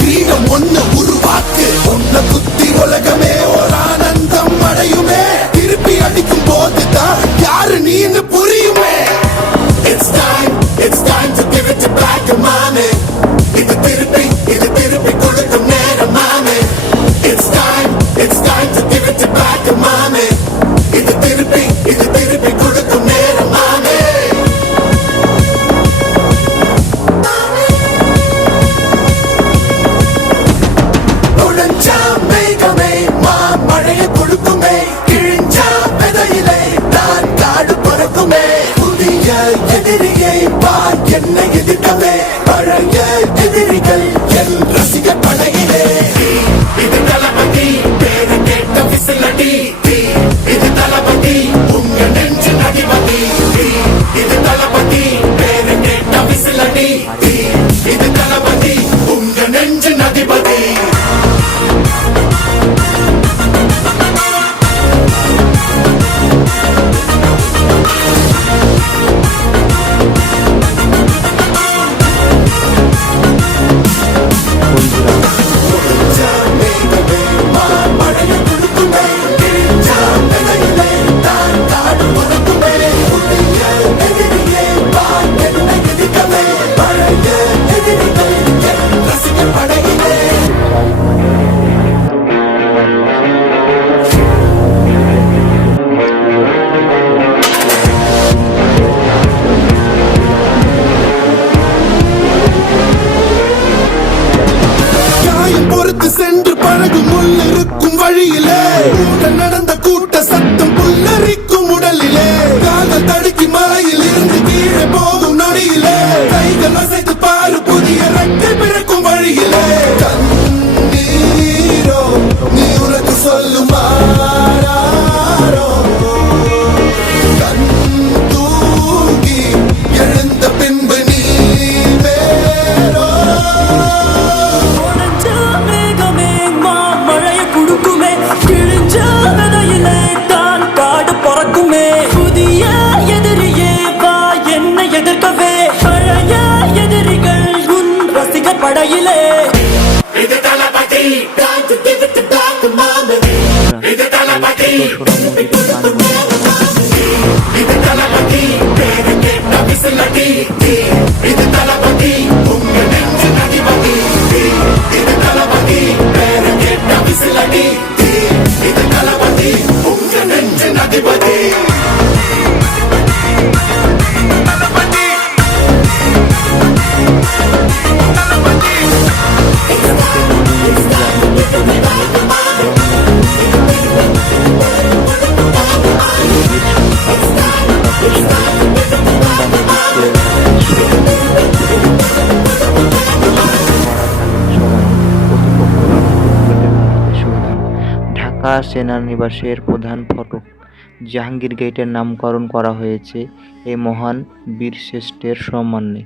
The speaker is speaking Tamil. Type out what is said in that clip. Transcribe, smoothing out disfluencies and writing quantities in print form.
கிரீடம் ஒண்ணு உருவாக்கு ஒன்ன குத்தி உலகமே ஒரு ஆனந்தம் அடையுமே திருப்பி அடிக்கும் போதுதான் யாரு நீன்னு புரியுமே. It's time to give it back மாமே. இது திருப்பி கொடுக்கும் நேரம் மாமே. It's time to give it back மாமே. இது திருப்பி கொடுக்கும் நேரம் மாமே. உடஞ்சா மேகமே மழையை கொடுக்குமே கிழிஞ்சா விதையிலே நான் காடு பிறக்குமே புதிய எதிரியை வா என்னை எதிர்க்கவே பழைய எதிரிகள் என் ரசிக படையிலே இது தளபதி பேரு கேட்ட விசிலடி இது தளபதி உங்க நெஞ்சு நடிபதி இது தளபதி பேரு கேட்ட விசிலடி இது தளபதி உங்க நெஞ்சு நதிபதி. சென்று பழகு முள்ளிருக்கும் வழியிலே நடந்த கூட்ட சத்தம் புல்லரிக்கும் உடலிலே காதல் தடுக்கி மலையில் இருந்து கீழே போகும் நொடியிலே கைகள் அசைத்து பாரு புதிய ரெக்கை பிறக்கும் வழியிலே கண்ணீரோ நீ உனக்கு சொல்லுமாறோ கண் தூங்கி எழுந்த பின்பு நீ வேறோ படையிலே இது தளபதி time to give it back மாமே. இது தளபதி இது தளபதி பேரு கேட்ட விசிலடி இது தளபதி உங்க நெஞ்சு நதிபதி இது தளபதி பேரு கேட்ட விசிலடி இது தளபதி உங்க நெஞ்சு நதிபதி. ঢাকা সেনানিবাসের প্রধান ফটক জাহাঙ্গীর গেটের নামকরণ করা হয়েছে এই মহান বীরশ্রেষ্ঠের সম্মানে।